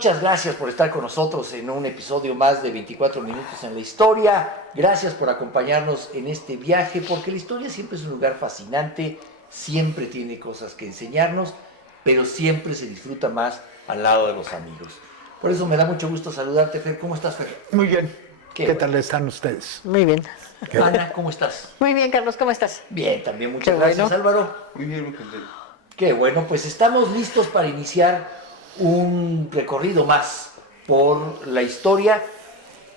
muchas gracias por estar con nosotros en un episodio más de 24 minutos en la historia. Gracias por acompañarnos en este viaje, porque la historia siempre es un lugar fascinante, siempre tiene cosas que enseñarnos, pero siempre se disfruta más al lado de los amigos. Por eso me da mucho gusto saludarte, Fer. ¿Cómo estás, Fer? Muy bien. ¿Qué bueno. tal están ustedes? Muy bien. Ana, ¿cómo estás? Muy bien, Carlos, ¿cómo estás? Bien, también muchas Qué gracias, bueno. Álvaro. Muy bien, muy contento. Qué bueno, pues estamos listos para iniciar un recorrido más por la historia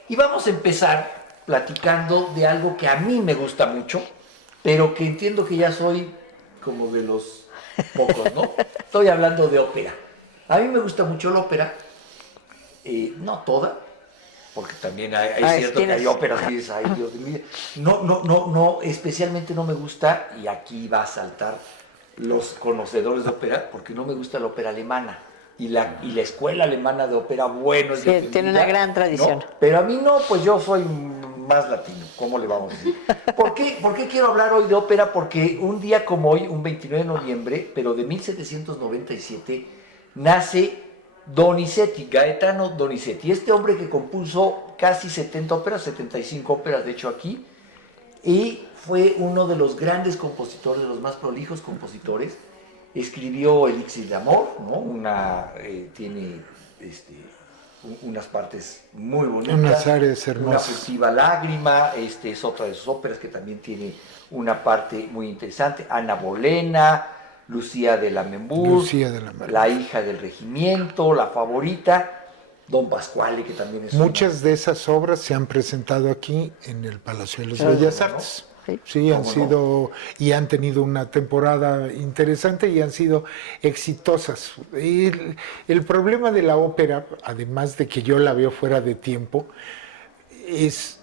y vamos a empezar platicando de algo que a mí me gusta mucho, pero que entiendo que ya soy como de los pocos, ¿no? Estoy hablando de ópera. A mí me gusta mucho la ópera, no toda, porque también hay cierto que hay óperas que dices, ay Dios mío, no, especialmente no me gusta, y aquí va a saltar los conocedores de ópera, porque no me gusta la ópera alemana. Y la escuela alemana de ópera, bueno, es Sí, tiene una gran tradición. ¿no? Pero a mí no, pues yo soy más latino, ¿cómo le vamos a decir? ¿Por qué quiero hablar hoy de ópera? Porque un día como hoy, un 29 de noviembre, pero de 1797, nace Donizetti, Gaetano Donizetti, este hombre que compuso casi 70 óperas, 75 óperas de hecho aquí, y fue uno de los grandes compositores, de los más prolijos compositores. Escribió Elixir de Amor, ¿no? Tiene unas partes muy bonitas. Unas áreas Una hermosas. furtiva lágrima, es otra de sus óperas que también tiene una parte muy interesante. Ana Bolena, Lucía de Lammermoor, La hija del regimiento, La favorita, Don Pasquale, que también es Muchas de esas obras se han presentado aquí en el Palacio de las Bellas Artes. Sí, han sido y han tenido una temporada interesante y han sido exitosas. Y el problema de la ópera, además de que yo la veo fuera de tiempo, es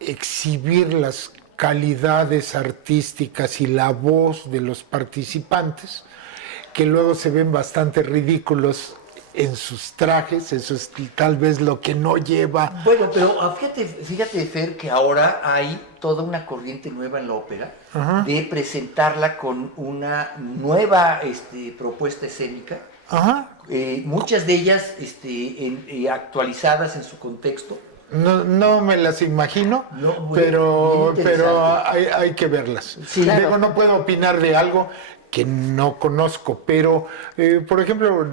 exhibir las calidades artísticas y la voz de los participantes, que luego se ven bastante ridículos en sus trajes. Eso es tal vez lo que no lleva. Bueno, pero fíjate, Fer, que ahora hay toda una corriente nueva en la ópera, ajá, de presentarla con una nueva propuesta escénica, ajá, muchas de ellas actualizadas en su contexto. No me las imagino, no, pero hay que verlas. Sí, claro. Luego no puedo opinar de algo que no conozco, pero por ejemplo,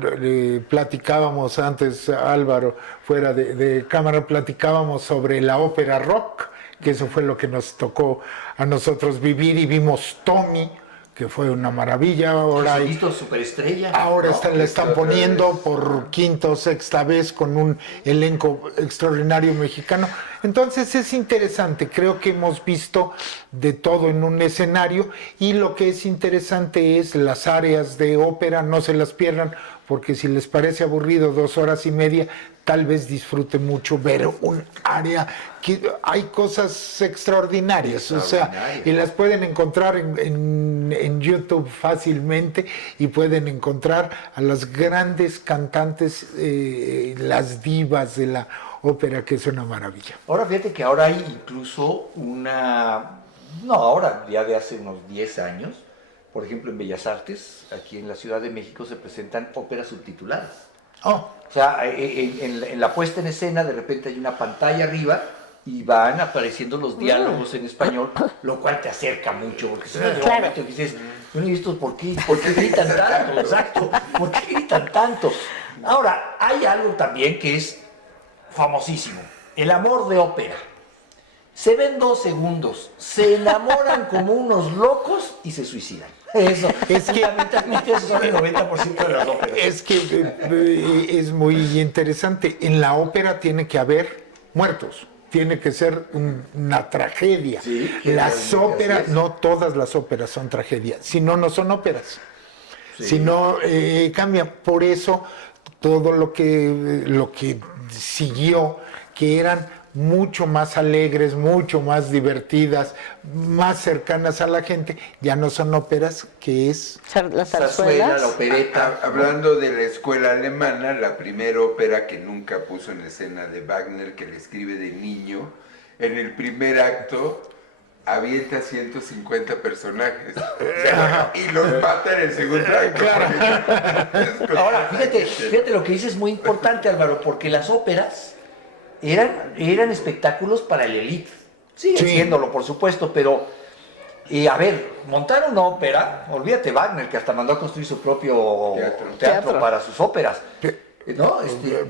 platicábamos antes, Álvaro, fuera de cámara, platicábamos sobre la ópera rock, que eso fue lo que nos tocó a nosotros vivir, y vimos Tommy, que fue una maravilla. Ahora has visto Superestrella. Ahora ¿no? La están poniendo por quinta o sexta vez con un elenco extraordinario mexicano. Entonces es interesante, creo que hemos visto de todo en un escenario, y lo que es interesante es las áreas de ópera, no se las pierdan, porque si les parece aburrido 2 horas y media, tal vez disfruten mucho ver un área que hay cosas extraordinarias, o sea, y las pueden encontrar en YouTube fácilmente, y pueden encontrar a las grandes cantantes, las divas de la ópera, que es una maravilla. Ahora fíjate que ahora hay incluso ahora ya de hace unos 10 años, por ejemplo en Bellas Artes, aquí en la Ciudad de México, se presentan óperas subtituladas. Oh. O sea, en la puesta en escena de repente hay una pantalla arriba y van apareciendo los diálogos en español, lo cual te acerca mucho, porque de un momento que dices, bueno, ¿y estos por qué gritan tanto? Exacto, ¿por qué gritan tanto? Ahora, hay algo también que es famosísimo, el amor de ópera. Se ven 2 segundos, se enamoran como unos locos y se suicidan. Eso, es que lamentablemente eso son el 90% de las óperas. Es que es muy interesante. En la ópera tiene que haber muertos, tiene que ser una tragedia. Sí, las óperas, no todas las óperas son tragedias, si no, no son óperas. Sí. Si no, cambia. Por eso todo lo que siguió, que eran mucho más alegres, mucho más divertidas, más cercanas a la gente, ya no son óperas, que es la zarzuela, la opereta. Hablando de la escuela alemana, la primera ópera que nunca puso en escena de Wagner, que le escribe de niño, en el primer acto avienta 150 personajes. O sea, y los mata en el segundo acto. Ahora, fíjate lo que dices es muy importante, Álvaro, porque las óperas eran espectáculos para el élite. Siguen Sí. siéndolo, por supuesto, pero a ver, montar una ópera, olvídate Wagner, que hasta mandó a construir su propio teatro Teatro. para sus óperas. ¿No?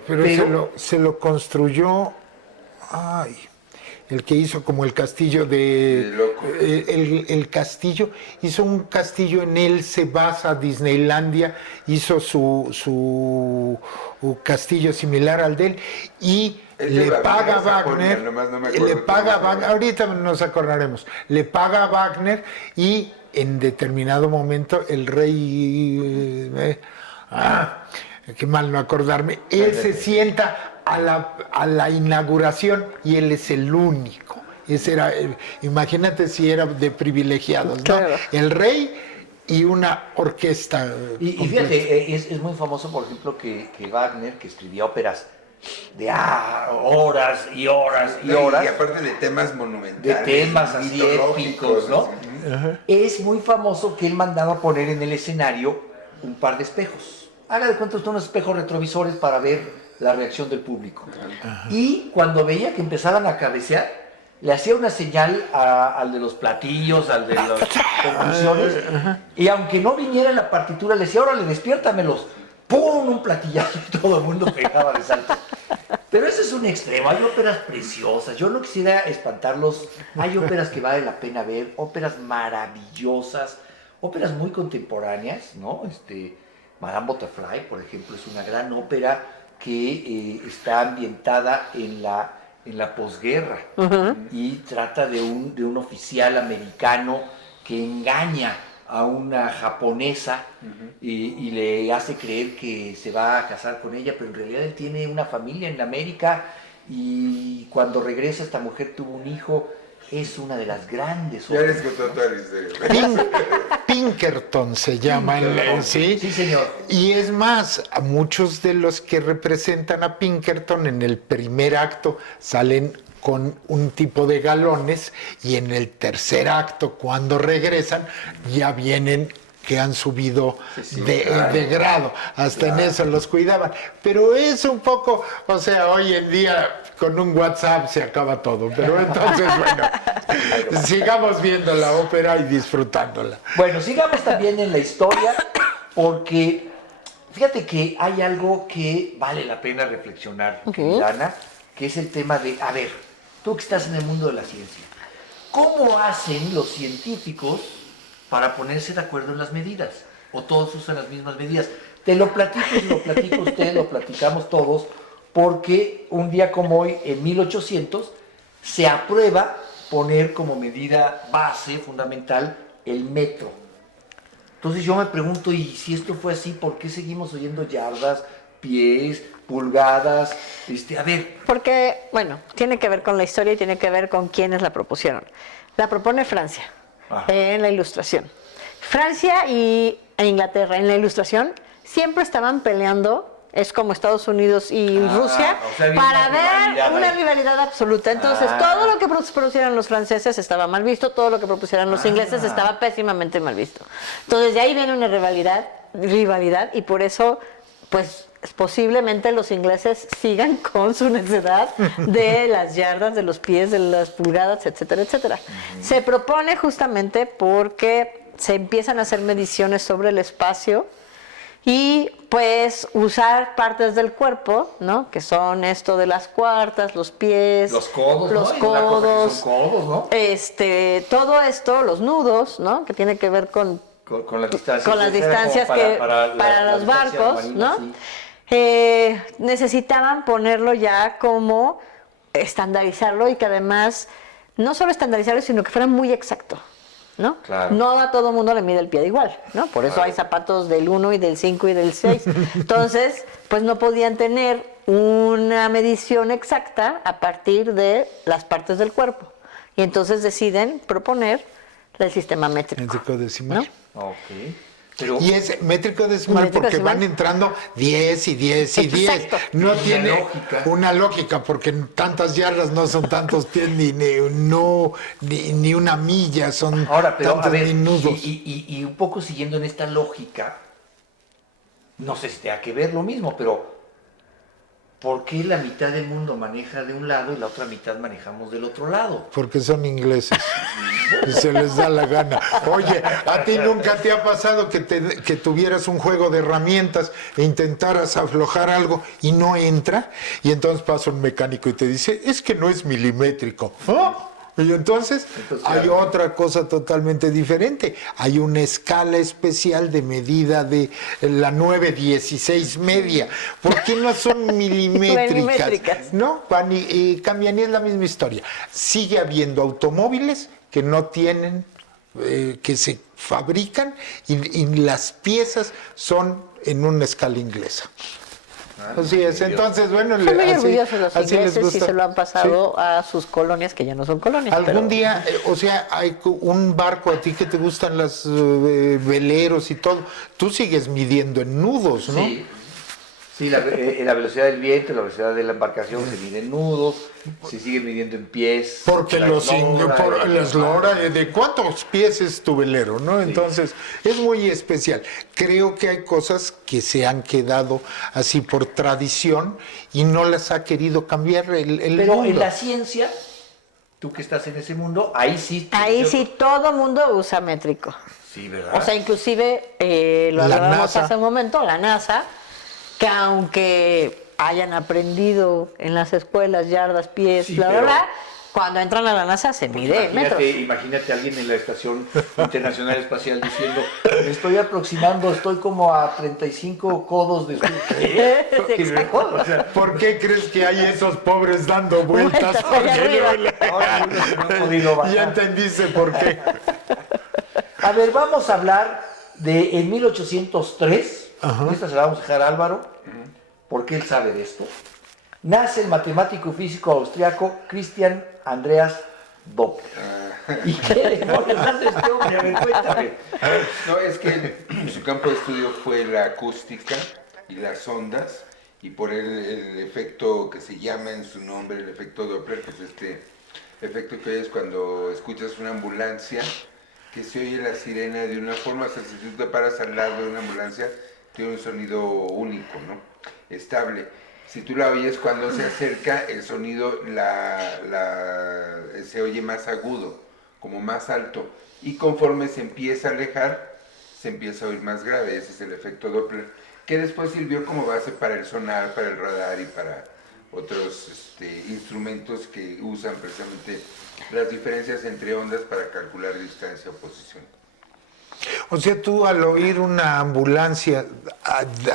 Pero se lo construyó, el que hizo como el castillo de... Loco. El castillo, hizo un castillo, en él se basa Disneylandia, hizo su castillo similar al de él, y Es de le Babilonia, paga Sajonia, Wagner, nomás no me acuerdo le cómo paga se llama. Wagner, ahorita nos acordaremos, le paga a Wagner y en determinado momento el rey... qué mal no acordarme, él se sienta a la inauguración y él es el único. Ese era, imagínate si era de privilegiados, ¿no? Claro. El rey y una orquesta. Y completa. fíjate, es muy famoso, por ejemplo, que Wagner, que escribía óperas de horas y horas y horas, Y aparte de temas monumentales. de temas así mitológicos, épicos, ¿no? así. Es muy famoso que él mandaba poner en el escenario un par de espejos. Haga de cuenta usted unos espejos retrovisores para ver la reacción del público. Y cuando veía que empezaban a cabecear, le hacía una señal al de los platillos, al de las percusiones, y aunque no viniera en la partitura, le decía, órale, despiértamelos. ¡Pum! Un platillazo y todo el mundo pegaba de salto. Pero ese es un extremo. Hay óperas preciosas. Yo no quisiera espantarlos. Hay óperas que vale la pena ver, óperas maravillosas, óperas muy contemporáneas, ¿no? Madame Butterfly, por ejemplo, es una gran ópera que está ambientada en la posguerra y trata de un oficial americano que engaña a una japonesa y le hace creer que se va a casar con ella, pero en realidad él tiene una familia en América y cuando regresa esta mujer tuvo un hijo. Es una de las grandes Ya óperas. les contó toda la historia. Pinkerton se llama, ¿sí? Sí, señor. Y es más, a muchos de los que representan a Pinkerton en el primer acto salen con un tipo de galones y en el tercer acto, cuando regresan, ya vienen que han subido de grado, hasta en eso los cuidaban. Pero es un poco, o sea, hoy en día con un WhatsApp se acaba todo, pero entonces, bueno, sigamos viendo la ópera y disfrutándola. Bueno, sigamos también en la historia, porque fíjate que hay algo que vale la pena reflexionar, querida Ana, que es el tema de, a ver, tú que estás en el mundo de la ciencia, ¿cómo hacen los científicos para ponerse de acuerdo en las medidas? ¿O todos usan las mismas medidas? Te lo platico, y lo platica usted, lo platicamos todos, porque un día como hoy, en 1800, se aprueba poner como medida base, fundamental, el metro. Entonces yo me pregunto, y si esto fue así, ¿por qué seguimos oyendo yardas, pies, pulgadas? A ver. Porque, bueno, tiene que ver con la historia y tiene que ver con quiénes la propusieron. La propone Francia en la Ilustración. Francia e Inglaterra en la Ilustración siempre estaban peleando, es como Estados Unidos y Rusia, o sea, había para una ver rivalidad una ahí. rivalidad absoluta. Entonces, todo lo que propusieran los franceses estaba mal visto, todo lo que propusieran los ingleses estaba pésimamente mal visto. Entonces, de ahí viene una rivalidad y por eso, pues, posiblemente los ingleses sigan con su necedad de las yardas, de los pies, de las pulgadas, etcétera, etcétera. Se propone justamente porque se empiezan a hacer mediciones sobre el espacio y pues usar partes del cuerpo, ¿no? Que son esto de las cuartas, los pies, Los codos, los ¿no? Hay una cosa que codos, son codos, ¿no? todo esto, los nudos, ¿no? Que tiene que ver con Con las distancias. con las Esa era como distancias para la los distancia barcos, marina, ¿no? sí. Necesitaban ponerlo ya como estandarizarlo y que además no solo estandarizarlo, sino que fuera muy exacto, ¿no? Claro. No a todo mundo le mide el pie igual, ¿no? Por eso hay zapatos del 1 y del 5 y del 6. Entonces, pues no podían tener una medición exacta a partir de las partes del cuerpo. Y entonces deciden proponer el sistema métrico. Métrico decimal. ¿No? Ok. Pero Y es métrico decimal Métrico porque decimal. van entrando 10 y 10 y 10. Exacto. No Una tiene lógica. una lógica porque en tantas yardas no son tantos pies ni una milla, son ahora, pero a tantos ver, minutos. y un poco siguiendo en esta lógica, no sé si tenga que ver lo mismo, pero ¿por qué la mitad del mundo maneja de un lado y la otra mitad manejamos del otro lado? Porque son ingleses. Y se les da la gana. Oye, ¿a ti nunca te ha pasado que tuvieras un juego de herramientas e intentaras aflojar algo y no entra? Y entonces pasa un mecánico y te dice, es que no es milimétrico. ¿Ah? Y entonces hay otra cosa totalmente diferente. Hay una escala especial de medida de la 916 media. ¿Por qué no son milimétricas? Milimétricas. No, van y cambian y es la misma historia. Sigue habiendo automóviles que no tienen, que se fabrican y las piezas son en una escala inglesa. Así es, entonces bueno, Son muy así- orgullosos los así les ingleses y gusta. se lo han Sí. pasado a sus colonias, que ya no son colonias. Algún pero- día, o sea, hay un barco a ti que te gustan los veleros y todo, tú sigues midiendo en nudos, ¿no? Sí, sí, la velocidad del viento, la velocidad de la embarcación se mide en nudos, se sigue midiendo en pies. Porque la eslora, la eslora, ¿de cuántos pies es tu velero, no? Entonces, es muy especial. Creo que hay cosas que se han quedado así por tradición y no las ha querido cambiar el Pero mundo. en la ciencia, tú que estás en ese mundo, ahí sí. Ahí sí todo mundo usa métrico. Sí, ¿verdad? O sea, inclusive, lo La hablábamos NASA. hace un momento, la NASA, que aunque hayan aprendido en las escuelas yardas, pies, Sí, bla, bla, pero- bla, cuando entran a la NASA se mide en metros. Imagínate a alguien en la Estación Internacional Espacial diciendo, me estoy aproximando, estoy como a 35 codos de ¿Qué? Sí, exacto. O sea, ¿Por qué crees que hay esos pobres dando vueltas? Vueltas Porque allá arriba. ahora algunos que no han podido bajar. ya entendiste por qué. A ver, vamos a hablar de en 1803. Ajá. Esta se la vamos a dejar a Álvaro, porque él sabe de esto. Nace el matemático y físico austriaco Christian Andreas Doppler. ¿Y qué demonios hace este hombre? A ver, cuéntame. No, es que su campo de estudio fue la acústica y las ondas, y por el efecto que se llama en su nombre, el efecto Doppler, que es este efecto que es cuando escuchas una ambulancia, que se oye la sirena de una forma, o sea, si tú te paras al lado de una ambulancia, tiene un sonido único, ¿no? Estable. Si tú la oyes cuando se acerca, el sonido se oye más agudo, como más alto. Y conforme se empieza a alejar, se empieza a oír más grave. Ese es el efecto Doppler, que después sirvió como base para el sonar, para el radar y para otros instrumentos que usan precisamente las diferencias entre ondas para calcular distancia o posición. O sea, tú al oír una ambulancia,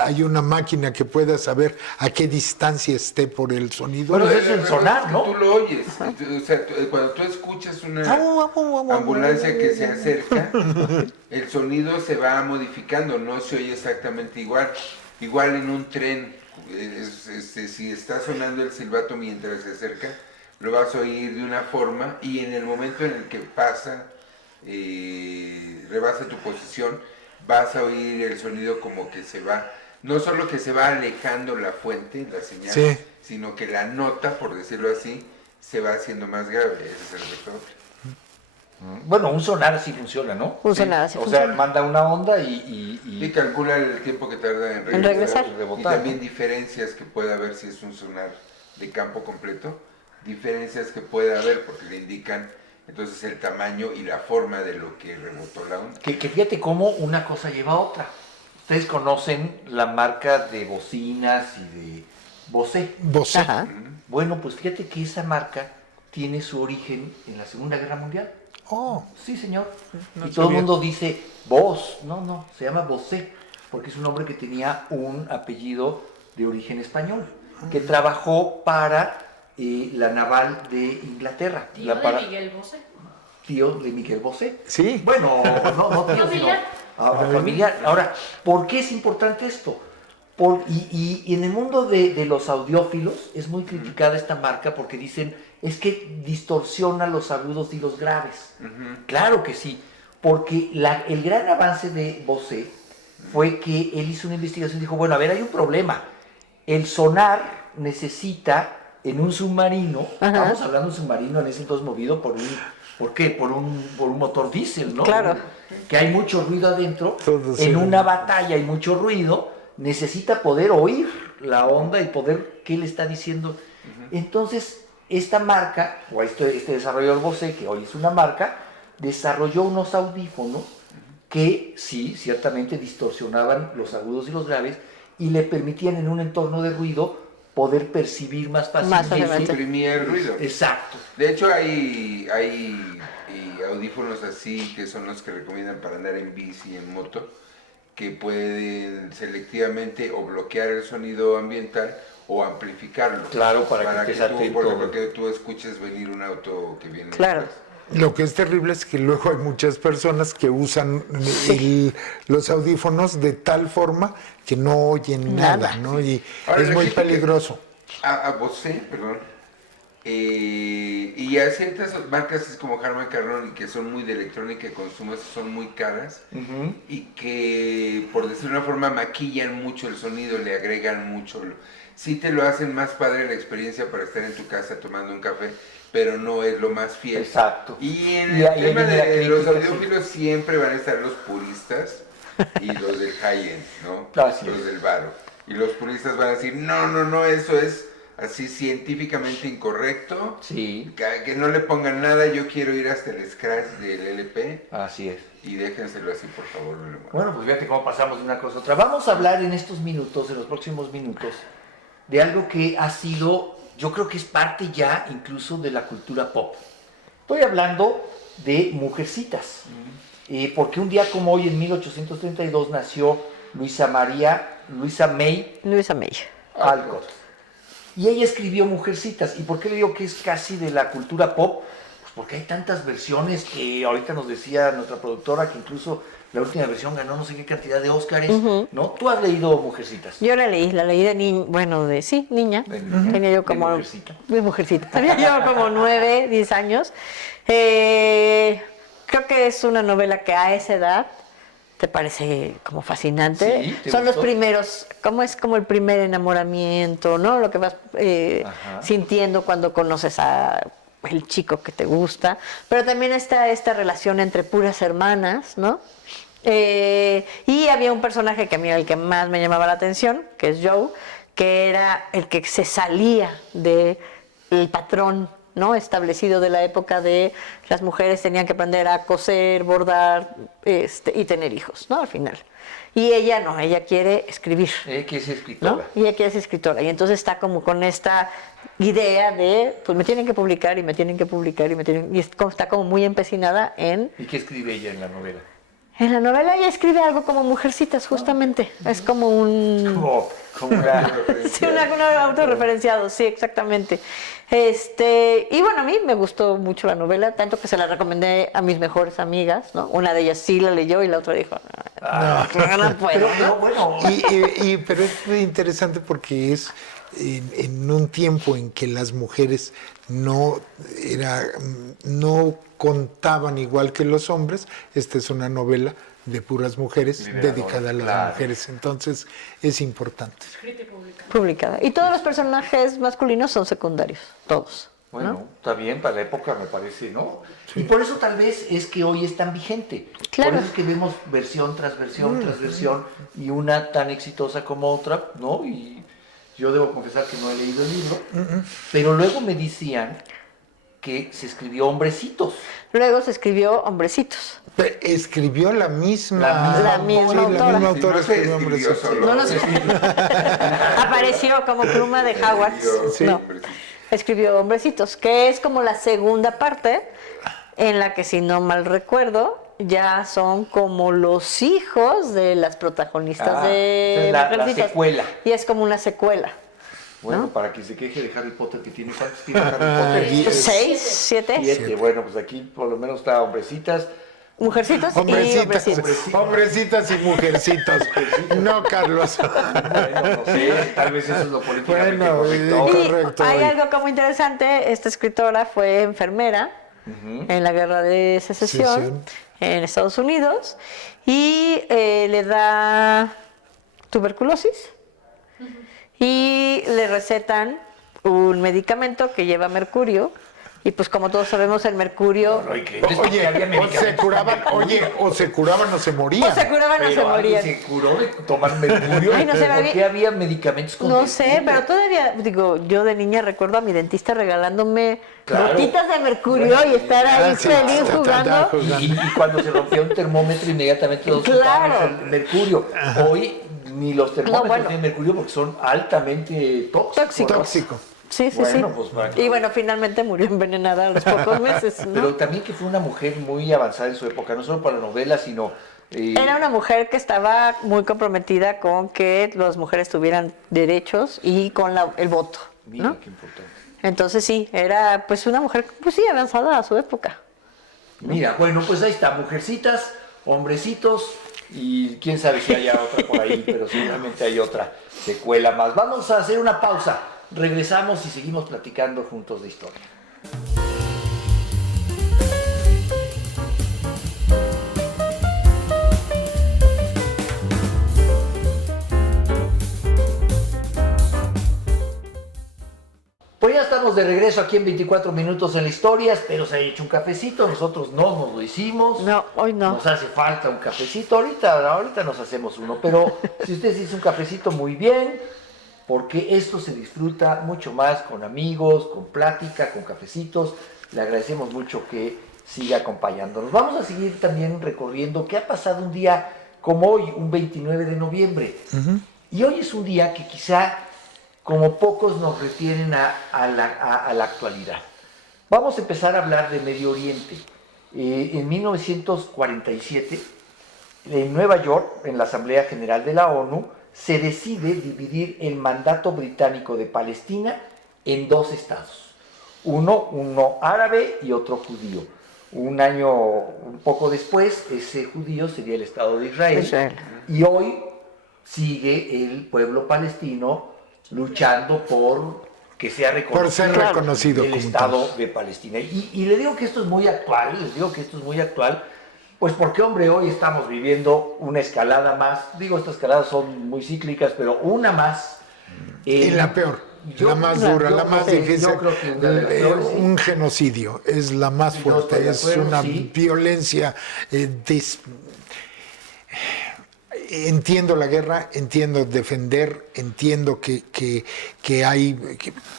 hay una máquina que pueda saber a qué distancia esté por el sonido. Bueno, eso es el sonar, ¿no? Tú lo oyes. O sea, cuando tú escuchas una ambulancia que se acerca, el sonido se va modificando, no se oye exactamente igual. Igual en un tren, si está sonando el silbato mientras se acerca, lo vas a oír de una forma, y en el momento en el que pasa, rebasa tu posición, vas a oír el sonido como que se va, no solo que se va alejando la fuente, la señal, Sí. sino que la nota, por decirlo así, se va haciendo más grave. Ese es el efecto Doppler. Bueno, un sonar sí funciona, ¿no? Un sonar así O funciona. sea, manda una onda y Y calcula el tiempo que tarda en regresar. regresar. Y Rebotar, también ¿no? diferencias que puede haber si es un sonar de campo completo, diferencias que puede haber porque le indican entonces el tamaño y la forma de lo que rebotó la onda. Que fíjate cómo una cosa lleva a otra. Ustedes conocen la marca de bocinas y de Bose. Bose. Ajá. Bueno, pues fíjate que esa marca tiene su origen en la Segunda Guerra Mundial. Oh, Sí, señor. No y todo el sabía. mundo dice Bose. No, se llama Bose, porque es un hombre que tenía un apellido de origen español, que trabajó para la naval de Inglaterra. Tío de Miguel Bosé. Tío de Miguel Bosé. sí. Bueno, no tío, sino Familiar. familiar. Ahora, ¿por qué es importante esto? Y en el mundo de los audiófilos es muy criticada esta marca porque dicen, es que distorsiona los agudos y los graves. Claro que sí, porque el gran avance de Bose fue que él hizo una investigación y dijo, bueno, a ver, hay un problema. El sonar necesita en un submarino, estamos hablando de un submarino en ese entonces movido por un, ¿por qué? Por un motor diésel, ¿no? Claro. Que hay mucho ruido adentro. Todo En sí. una batalla hay mucho ruido, necesita poder oír la onda y poder qué le está diciendo. Entonces, esta marca, o este desarrollador Bose, que hoy es una marca, desarrolló unos audífonos que sí, ciertamente distorsionaban los agudos y los graves y le permitían en un entorno de ruido poder percibir más fácilmente. fácilmente. Suprimía el ruido. Exacto. De hecho, hay audífonos así que son los que recomiendan para andar en bici, en moto, que pueden selectivamente o bloquear el sonido ambiental o amplificarlo. Claro, para que estés tú, atento. por ejemplo, que tú escuches venir un auto que viene Claro. detrás. Lo que es terrible es que luego hay muchas personas que usan los audífonos de tal forma que no oyen nada, ¿no? Y Ahora, es la muy gente que- peligroso. A Bose, perdón. Y a ciertas marcas es como Harman Kardon, que son muy de electrónica y consumo, son muy caras y que, por decir una forma, maquillan mucho el sonido, le agregan mucho. Sí te lo hacen más padre la experiencia para estar en tu casa tomando un café, pero no es lo más fiel. Exacto. Y en Y el ahí tema viene la de los crítica, audiófilos siempre van a estar los puristas y los del high-end, ¿no? Así Los es. del varo. Y los puristas van a decir, no, eso es así científicamente incorrecto. Sí, Que no le pongan nada, yo quiero ir hasta el scratch del LP así es. y déjenselo así, por favor. no le muevan. Bueno, pues fíjate cómo pasamos de una cosa a otra. Vamos a hablar en estos minutos, en los próximos minutos, de algo que ha sido, yo creo que es parte ya incluso de la cultura pop. Estoy hablando de Mujercitas. Porque un día como hoy, en 1832, nació Luisa May Luisa May. Alcott. Y ella escribió Mujercitas. ¿Y por qué le digo que es casi de la cultura pop? Pues porque hay tantas versiones que ahorita nos decía nuestra productora que incluso la última versión ganó no sé qué cantidad de Óscares, ¿no? ¿Tú has leído Mujercitas? Yo la leí de niña, bueno, niña. Tenía yo como... mujercita. De mujercita. Tenía yo como 9, 10 años. Creo que es una novela que a esa edad te parece como fascinante. Sí, ¿te Son los gustó? primeros, es como el primer enamoramiento, ¿no? Lo que vas Ajá. sintiendo cuando conoces a el chico que te gusta. Pero también está esta relación entre puras hermanas, ¿no? Y había un personaje que a mí era el que más me llamaba la atención, que es Joe, que era el que se salía del patrón, ¿no? Establecido de la época de las mujeres tenían que aprender a coser, bordar y tener hijos, ¿no? Al final. Y ella no, ella quiere escribir, Que es escritora. ¿no? Y ella quiere ser escritora. Y entonces está como con esta idea de, pues me tienen que publicar y me tienen que publicar y está como muy empecinada en... ¿Y qué escribe ella en la novela? En la novela ella escribe algo como Mujercitas, justamente. Es como un... Como una... Sí, un autorreferenciado, sí, exactamente. Y bueno, a mí me gustó mucho la novela, tanto que se la recomendé a mis mejores amigas, ¿no? Una de ellas sí la leyó y la otra dijo, no puedo, Pero ¿no? bueno, Pero es muy interesante porque es en un tiempo en que las mujeres no contaban igual que los hombres. Esta es una novela de puras mujeres Liberadora, dedicada a las claro. mujeres, entonces es importante. Publicada. Y todos los personajes masculinos son secundarios, todos. bueno, ¿no? está bien para la época, me parece, ¿no? Y por eso tal vez es que hoy es tan vigente. Claro. Por eso es que vemos versión tras versión tras versión y una tan exitosa como otra, ¿no? Y yo debo confesar que no he leído el libro, pero luego me decían que se escribió Hombrecitos. Luego se escribió Hombrecitos. Escribió la misma, La misma sí, autora. la misma Sí, autora no se escribió escribió Hombrecitos. solo. No nos... Apareció como pluma de Howard. Sí. No. Escribió Hombrecitos, que es como la segunda parte, en la que, si no mal recuerdo, ya son como los hijos de las protagonistas de la Mujercitas. secuela. Y es como una secuela. Bueno, ¿no? para que se queje de Harry Potter, que tiene ¿cuántos tiene Harry Potter? 6, 7, 7. Bueno, pues aquí por lo menos está Hombrecitas. Mujercitos y Hombrecitas, Hombrecitos. hombrecitas y mujercitos. No, Carlos. Bueno, no sé, tal vez eso es lo políticamente Bueno, correcto. correcto. Y hay hoy. algo como interesante, esta escritora fue enfermera en la guerra de secesión en Estados Unidos y le da tuberculosis y le recetan un medicamento que lleva mercurio y pues como todos sabemos el mercurio o se curaban o se morían. o se curaban o se morían. Se curó de tomar mercurio. Ay, no sé, ¿Por qué había medicamentos con No sé, mercurio? pero todavía, digo, yo de niña recuerdo a mi dentista regalándome Claro. gotitas de mercurio y estar ahí feliz jugando. Y cuando se rompía un termómetro inmediatamente los Claro. quitábamos el mercurio. Hoy ni los termómetros No, bueno. tienen mercurio porque son altamente tóxicos. Tóxico. Sí, sí, Bueno, sí. pues, ¿para qué? Y bueno, finalmente murió envenenada a los pocos meses, ¿no? Pero también que fue una mujer muy avanzada en su época, no solo para la novela, sino... Era una mujer que estaba muy comprometida con que las mujeres tuvieran derechos y con el voto, Mira, ¿no? qué importante. Entonces sí, era pues una mujer, pues sí, avanzada a su época. Mira, bueno, pues ahí está, mujercitas, hombrecitos, y quién sabe si haya otra por ahí, pero seguramente hay otra secuela más. Vamos a hacer una pausa, regresamos y seguimos platicando juntos de historia. Pues ya estamos de regreso aquí en 24 minutos en la historia, espero se haya hecho un cafecito, nosotros no nos lo hicimos. No, hoy no. Nos hace falta un cafecito, ahorita nos hacemos uno, pero si usted se hizo un cafecito muy bien, porque esto se disfruta mucho más con amigos, con plática, con cafecitos, le agradecemos mucho que siga acompañándonos. Vamos a seguir también recorriendo qué ha pasado un día como hoy, un 29 de noviembre. Y hoy es un día que quizá como pocos nos refieren a la actualidad. Vamos a empezar a hablar de Medio Oriente. En 1947, en Nueva York, en la Asamblea General de la ONU, se decide dividir el mandato británico de Palestina en dos estados. Uno árabe y otro judío. Un poco después, ese judío sería el Estado de Israel. Y hoy sigue el pueblo palestino luchando por que sea reconocido, Por ser reconocido el como Estado tal. de Palestina. Y le digo que esto es muy actual, pues porque, hombre, hoy estamos viviendo una escalada más, estas escaladas son muy cíclicas, pero una más. Y la peor, la más dura, la más difícil. Yo creo que una de las peores, sí. Un genocidio es la más Yo fuerte, estoy de es acuerdo, una sí. violencia. Entiendo la guerra, entiendo defender, entiendo que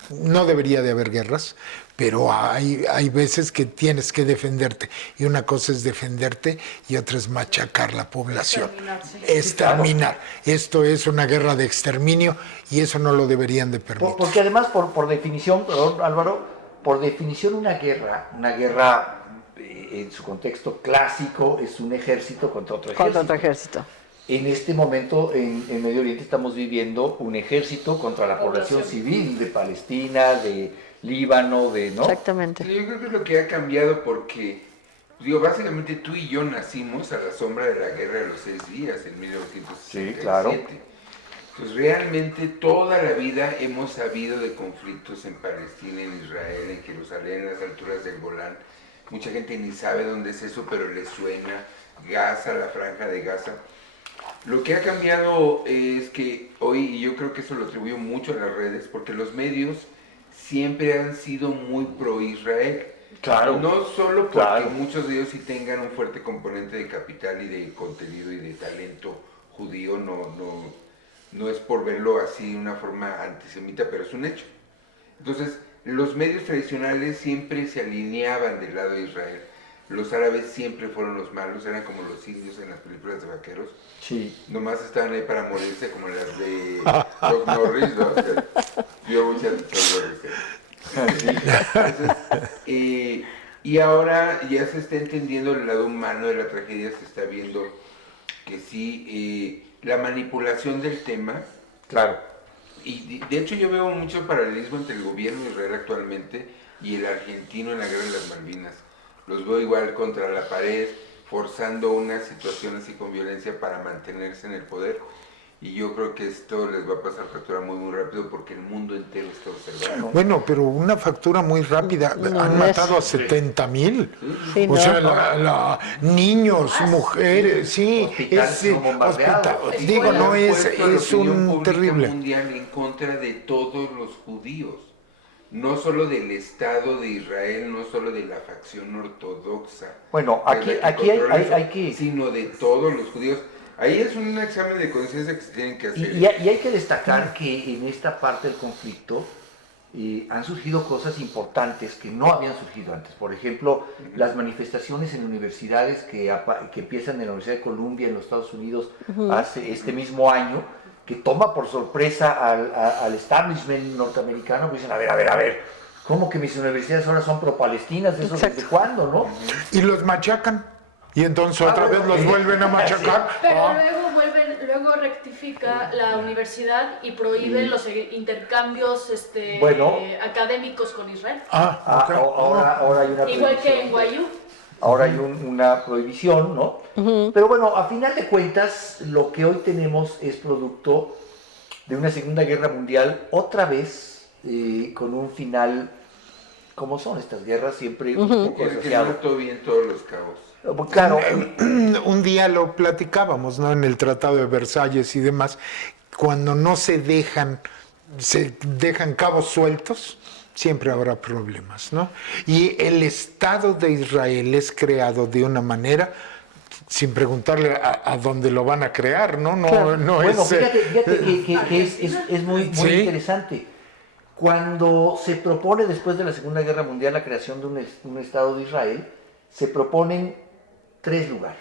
no debería de haber guerras, pero hay veces que tienes que defenderte. Y una cosa es defenderte y otra es machacar la población. Exterminar. Esto es una guerra de exterminio y eso no lo deberían de permitir. Porque además, por definición, perdón, Álvaro, por definición una guerra en su contexto clásico es un ejército contra otro ejército. Contra otro ejército. En este momento en Medio Oriente estamos viviendo un ejército contra la población civil de Palestina, de Líbano, ¿no? Exactamente. Sí, yo creo que es lo que ha cambiado porque, básicamente tú y yo nacimos a la sombra de la Guerra de los 6 días en 1967. Sí, claro. Pues realmente toda la vida hemos sabido de conflictos en Palestina, en Israel, en Jerusalén, en las alturas del Golán. Mucha gente ni sabe dónde es eso, pero le suena. Gaza, la franja de Gaza. Lo que ha cambiado es que hoy, y yo creo que eso lo atribuyo mucho a las redes, porque los medios siempre han sido muy pro-Israel. Claro. No solo porque Claro. muchos de ellos sí tengan un fuerte componente de capital y de contenido y de talento judío, no es por verlo así de una forma antisemita, pero es un hecho. Entonces, los medios tradicionales siempre se alineaban del lado de Israel. Los árabes siempre fueron los malos, eran como los indios en las películas de vaqueros. Sí. Nomás estaban ahí para morirse, como las de Chuck Norris, ¿no? Dio muchas y ahora ya se está entendiendo el lado humano de la tragedia, se está viendo que sí, la manipulación del tema. Claro. Y de hecho yo veo mucho paralelismo entre el gobierno de Israel actualmente y el argentino en la guerra de las Malvinas. Los veo igual contra la pared, forzando una situación así con violencia para mantenerse en el poder. Y yo creo que esto les va a pasar factura muy rápido porque el mundo entero está observando. Bueno, pero una factura muy rápida. No, Han es- matado a 70,000. Sí, O no. sea, niños, mujeres, sí. Hospitales no bombardeados. Digo, no Han es, puesto a la es opinión un pública terrible. mundial en contra de todos los judíos. No solo del Estado de Israel, no solo de la facción ortodoxa. Bueno, que es aquí, la que aquí hay, controla hay- eso, hay que... sino de todos los judíos. Ahí es un examen de conciencia que se tienen que hacer. Y hay que destacar que en esta parte del conflicto han surgido cosas importantes que no habían surgido antes. Por ejemplo, las manifestaciones en universidades que empiezan en la Universidad de Columbia en los Estados Unidos hace este mismo año, que toma por sorpresa al establishment norteamericano, pues dicen, a ver, ¿cómo que mis universidades ahora son pro-palestinas? ¿Eso Exacto. desde cuándo, no? Y los machacan. Y entonces otra vez los vuelven a machacar. Pero luego rectifica la universidad y prohíbe los intercambios Bueno. académicos con Israel. Ok. Ahora hay una Igual que en prohibición. Guayú. Ahora hay una prohibición, ¿no? Pero bueno, a final de cuentas, lo que hoy tenemos es producto de una Segunda Guerra Mundial, otra vez con un final, como son estas guerras, siempre un poco El que no asociado. ató bien todos los cabos. Claro, Un día lo platicábamos, ¿no? En el Tratado de Versalles y demás, cuando no se dejan cabos sueltos, siempre habrá problemas, ¿no? Y el Estado de Israel es creado de una manera sin preguntarle a dónde lo van a crear, ¿no? No, Claro. no bueno, es. fíjate que es muy Sí. interesante. Cuando se propone después de la Segunda Guerra Mundial la creación de un Estado de Israel, se proponen 3 lugares.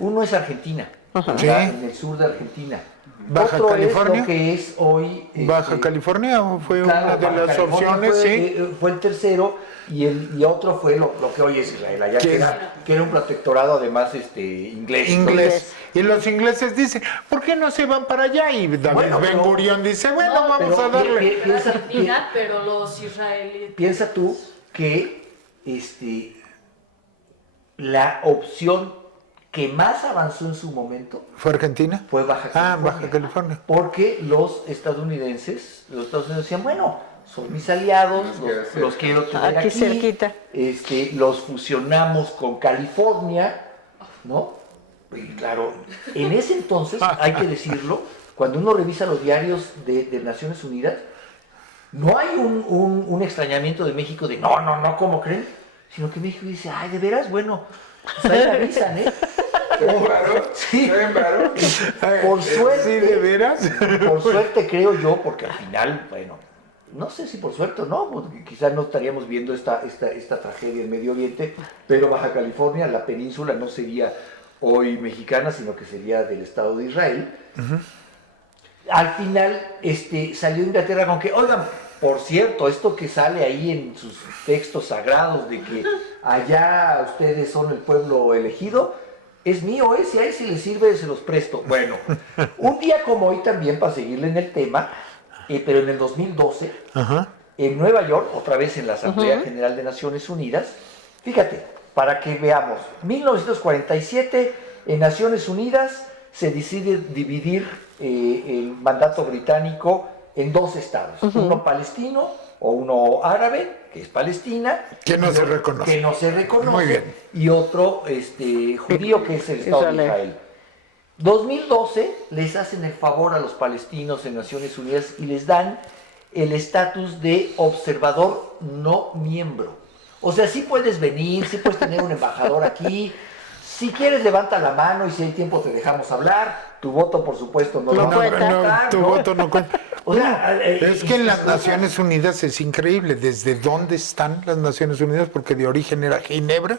Uno es Argentina, ¿verdad? Sí. En el sur de Argentina. Baja Otro California. es lo que es hoy... Baja California fue claro, una de Baja las California opciones, fue, sí. fue el tercero y otro fue lo que hoy es Israel, allá ¿Qué? que era un protectorado además inglés. Inglés. Y los ingleses dicen, ¿por qué no se van para allá? Y David Bueno, Ben pero- Gurión dice, bueno, No, vamos pero a darle. piensa- Argentina, pero los israelíes. Piensa tú que la opción que más avanzó en su momento ¿Fue Argentina? fue Baja California. Ah, Baja California. Porque los Estados Unidos decían, bueno, son mis aliados, los quiero tener Aquí aquí, cerquita. Los fusionamos con California, ¿no? Y claro, en ese entonces, hay que decirlo, cuando uno revisa los diarios de Naciones Unidas, no hay un extrañamiento de México de no, ¿cómo creen? Sino que México dice, ay, de veras, bueno, pues ahí la avisan, ¿eh? Sí. Por suerte, ¿Sí, de veras? por suerte creo yo, porque al final, bueno, no sé si por suerte o no, porque quizás no estaríamos viendo esta tragedia en Medio Oriente, pero Baja California, la península, no sería hoy mexicana, sino que sería del Estado de Israel. Al final salió Inglaterra con que, oigan, por cierto, esto que sale ahí en sus textos sagrados de que allá ustedes son el pueblo elegido, es mío, si a él si les sirve se los presto. Bueno, un día como hoy también, para seguirle en el tema, pero en el 2012, Ajá. en Nueva York, otra vez en la Asamblea General de Naciones Unidas, fíjate, para que veamos, 1947, en Naciones Unidas se decide dividir el mandato británico en 2 estados, uno palestino o uno árabe, que es Palestina, Que no se reconoce. que no se reconoce, Muy bien. y otro judío, que es el Estado de Israel. 2012 les hacen el favor a los palestinos en Naciones Unidas y les dan el estatus de observador no miembro. O sea, sí puedes venir, sí puedes tener un embajador aquí. Si quieres, levanta la mano y si hay tiempo te dejamos hablar. Tu voto, por supuesto, no lo No vamos a cuenta. contar, Tu ¿no? voto no cuenta. O sea, Es que en las Naciones Unidas es increíble. ¿Desde dónde están las Naciones Unidas? Porque de origen era Ginebra.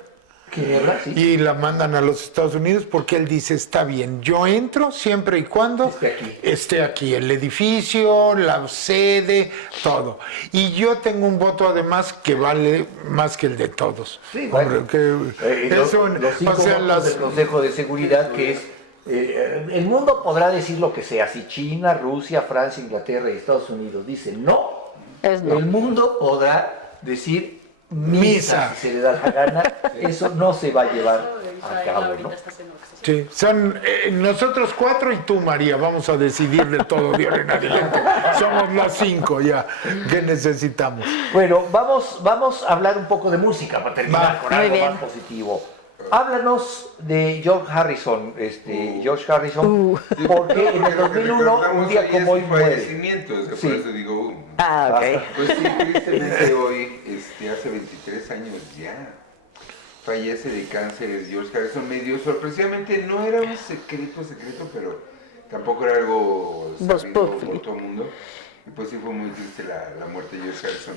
Ginebra, sí. Y la mandan a los Estados Unidos porque él dice, está bien, yo entro siempre y cuando esté aquí el edificio, la sede, todo. Y yo tengo un voto además que vale más que el de todos. Sí, bueno. Hombre, que Los es un- 5 o sea, votos las- del Consejo de Seguridad, que es, el mundo podrá decir lo que sea, si China, Rusia, Francia, Inglaterra y Estados Unidos dicen no, Es no. el mundo podrá decir misa si se le da la gana, eso no se va a llevar a cabo, ¿no? Sí, son nosotros 4 y tú, María, vamos a decidir de todo de ahora en adelante. Somos las 5 ya. ¿Qué necesitamos? Bueno, vamos a hablar un poco de música para terminar con Muy algo bien. más positivo. Háblanos de George Harrison, George Harrison, porque en el 2001, un día como hoy, muere. fallecimiento, o sea, Sí. por eso digo, Ah, ok. pues sí, tristemente hoy, hace 23 años ya, fallece de cáncer George Harrison. Medio sorpresivamente, no era un secreto, pero tampoco era algo sabido por todo el mundo. Y pues sí fue muy triste la muerte de George Harrison.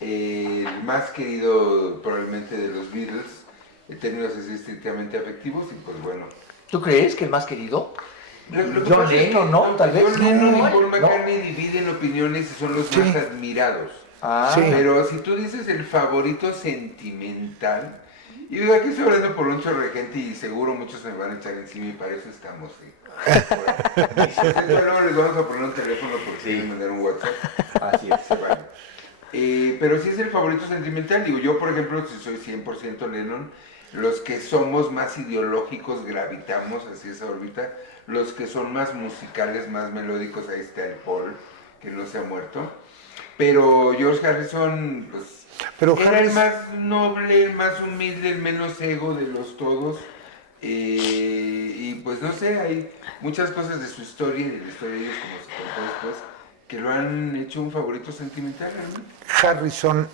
El más querido probablemente de los Beatles, en términos así estrictamente afectivos, y pues bueno. ¿Tú crees que el más querido? Lo que John pasa es que Lennon, ¿no? Tal vez. John Lennon y No. Paul McCartney dividen opiniones y son los Sí. más admirados. Ah, Sí. Pero si tú dices el favorito sentimental, y digo, aquí estoy hablando por un chorro de gente y seguro muchos me van a echar encima y para eso estamos. Luego les vamos a poner un teléfono porque quieren mandar un WhatsApp. así es. Se vale. Pero si es el favorito sentimental, digo, yo por ejemplo, si soy 100% Lennon, los que somos más ideológicos gravitamos hacia esa órbita, los que son más musicales, más melódicos, ahí está el Paul, que no se ha muerto. Pero George Harrison, pues, Pero era el Harris- más noble, el más humilde, el menos ego de los todos. Y pues no sé, hay muchas cosas de su historia y de la historia de ellos, como se contó después, que lo han hecho un favorito sentimental, ¿no? Harrison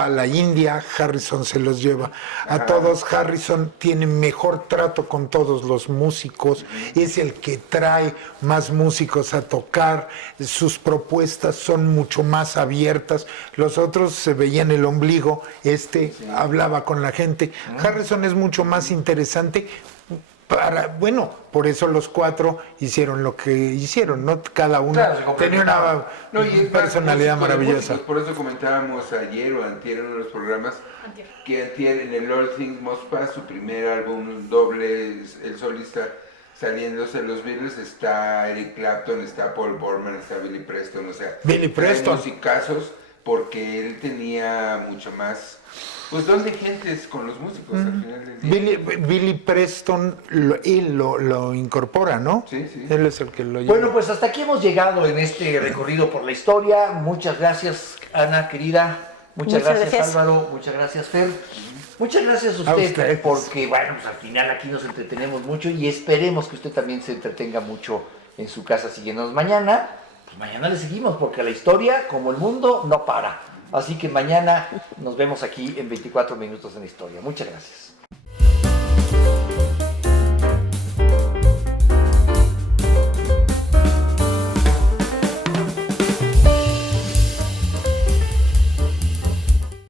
va a la India, Harrison se los lleva a Ajá. todos. Harrison tiene mejor trato con todos los músicos, es el que trae más músicos a tocar, sus propuestas son mucho más abiertas. Los otros se veían el ombligo, hablaba con la gente. Harrison es mucho más interesante. Bueno, por eso los 4 hicieron lo que hicieron, ¿no? Cada uno Claro, se tenía complementaban. una No, y es más personalidad músico de maravillosa. músicos, por eso comentábamos ayer o antier en uno de los programas que antier en el All Things Must Pass, su primer álbum, un doble, el solista saliéndose de los Beatles, está Eric Clapton, está Paul Bourman, está Billy Preston, o sea, Billy Preston. musicazos, porque él tenía mucho más, pues don de gentes con los músicos al final del día. Billy Preston, él lo incorpora, ¿no? Sí, sí. Él es el que lo lleva. Bueno, pues hasta aquí hemos llegado en este recorrido por la historia. Muchas gracias, Ana, querida. Muchas gracias, Álvaro. Muchas gracias, Fer. Muchas gracias a A usted, ustedes. porque bueno, pues al final aquí nos entretenemos mucho y esperemos que usted también se entretenga mucho en su casa siguiéndonos mañana. Pues mañana le seguimos, porque la historia, como el mundo, no para. Así que mañana nos vemos aquí en 24 minutos en la historia. Muchas gracias.